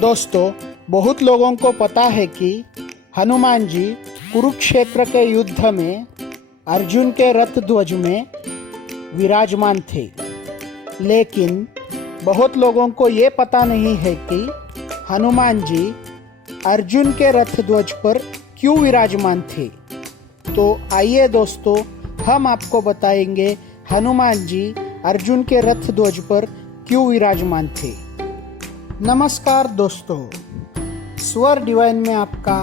दोस्तों, बहुत लोगों को पता है कि हनुमान जी कुरुक्षेत्र के युद्ध में अर्जुन के रथ ध्वज में विराजमान थे, लेकिन बहुत लोगों को ये पता नहीं है कि हनुमान जी अर्जुन के रथ ध्वज पर क्यों विराजमान थे। तो आइए दोस्तों, हम आपको बताएंगे हनुमान जी अर्जुन के रथ ध्वज पर क्यों विराजमान थे। नमस्कार दोस्तों, स्वर डिवाइन में आपका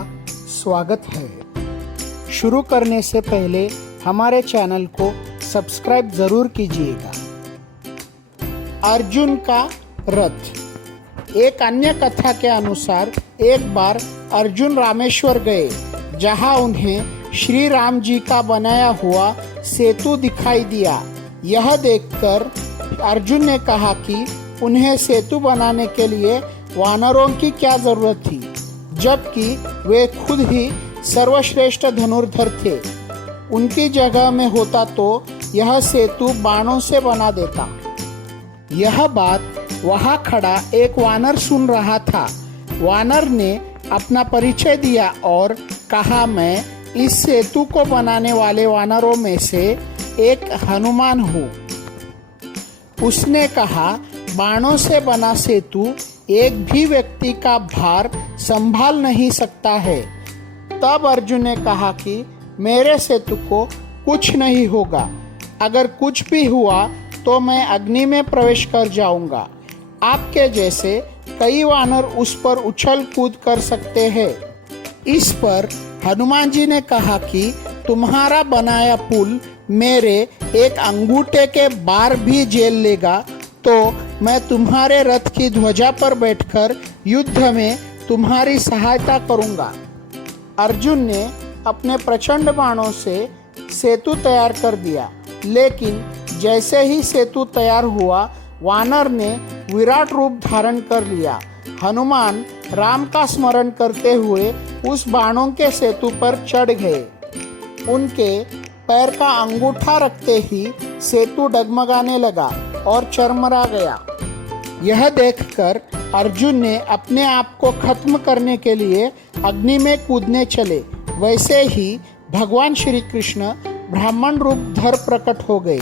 स्वागत है। शुरू करने से पहले हमारे चैनल को सब्सक्राइब जरूर कीजिएगा। अर्जुन का रथ। एक अन्य कथा के अनुसार एक बार अर्जुन रामेश्वर गए, जहां उन्हें श्री राम जी का बनाया हुआ सेतु दिखाई दिया। यह देखकर अर्जुन ने कहा कि उन्हें सेतु बनाने के लिए वानरों की क्या जरूरत थी, जबकि वे खुद ही सर्वश्रेष्ठ धनुर्धर थे। उनकी जगह में होता तो यह सेतु बाणों से बना देता। यह बात वहां खड़ा एक वानर सुन रहा था। वानर ने अपना परिचय दिया और कहा, मैं इस सेतु को बनाने वाले वानरों में से एक हनुमान हूँ। उसने कहा, बाणों से बना सेतु एक भी व्यक्ति का भार संभाल नहीं सकता है। तब अर्जुन ने कहा कि मेरे सेतु को कुछ नहीं होगा। अगर कुछ भी हुआ तो मैं अग्नि में प्रवेश कर जाऊंगा। आपके जैसे कई वानर उस पर उछल कूद कर सकते हैं। इस पर हनुमान जी ने कहा कि तुम्हारा बनाया पुल मेरे एक अंगूठे के बार भी झेल लेगा, तो मैं तुम्हारे रथ की ध्वजा पर बैठकर युद्ध में तुम्हारी सहायता करूंगा। अर्जुन ने अपने प्रचंड बाणों से सेतु तैयार कर दिया, लेकिन जैसे ही सेतु तैयार हुआ, वानर ने विराट रूप धारण कर लिया। हनुमान राम का स्मरण करते हुए उस बाणों के सेतु पर चढ़ गए। उनके पैर का अंगूठा रखते ही सेतु डगमगाने लगा और चरमरा गया। यह देखकर अर्जुन ने अपने आप को खत्म करने के लिए अग्नि में कूदने चले। वैसे ही भगवान श्री कृष्ण ब्राह्मण रूप धर प्रकट हो गए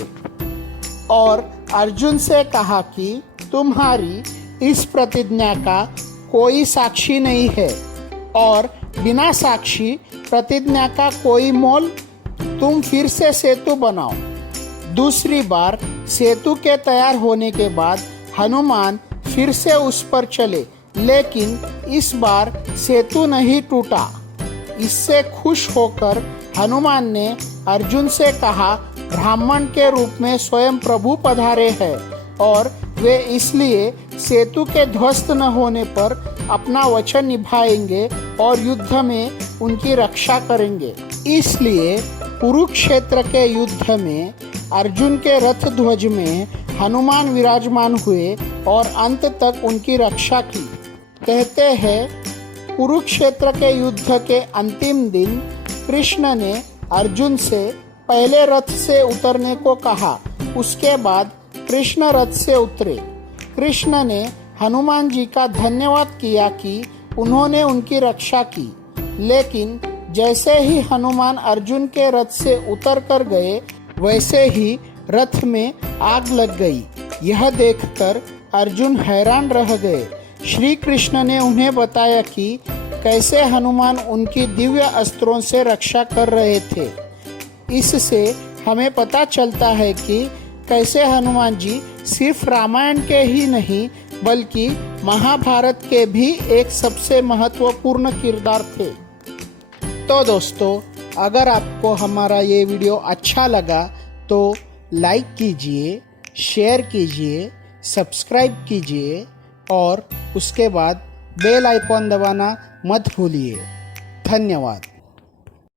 और अर्जुन से कहा कि तुम्हारी इस प्रतिज्ञा का कोई साक्षी नहीं है और बिना साक्षी प्रतिज्ञा का कोई मोल। तुम फिर से सेतु बनाओ। दूसरी बार सेतु के तैयार होने के बाद हनुमान फिर से उस पर चले, लेकिन इस बार सेतु नहीं टूटा। इससे खुश होकर हनुमान ने अर्जुन से कहा, ब्राह्मण के रूप में स्वयं प्रभु पधारे हैं और वे इसलिए सेतु के ध्वस्त न होने पर अपना वचन निभाएंगे और युद्ध में उनकी रक्षा करेंगे। इसलिए कुरुक्षेत्र के युद्ध में अर्जुन के रथ ध्वज में हनुमान विराजमान हुए और अंत तक उनकी रक्षा की। कहते हैं, कुरुक्षेत्र के युद्ध के अंतिम दिन कृष्ण ने अर्जुन से पहले रथ से उतरने को कहा। उसके बाद कृष्ण रथ से उतरे। कृष्ण ने हनुमान जी का धन्यवाद किया कि उन्होंने उनकी रक्षा की, लेकिन जैसे ही हनुमान अर्जुन के रथ से उतर कर गए, वैसे ही रथ में आग लग गई। यह देखकर अर्जुन हैरान रह गए। श्री कृष्ण ने उन्हें बताया कि कैसे हनुमान उनकी दिव्य अस्त्रों से रक्षा कर रहे थे। इससे हमें पता चलता है कि कैसे हनुमान जी सिर्फ रामायण के ही नहीं बल्कि महाभारत के भी एक सबसे महत्वपूर्ण किरदार थे। तो दोस्तों, अगर आपको हमारा ये वीडियो अच्छा लगा तो लाइक कीजिए, शेयर कीजिए, सब्सक्राइब कीजिए और उसके बाद बेल आइकॉन दबाना मत भूलिए। धन्यवाद।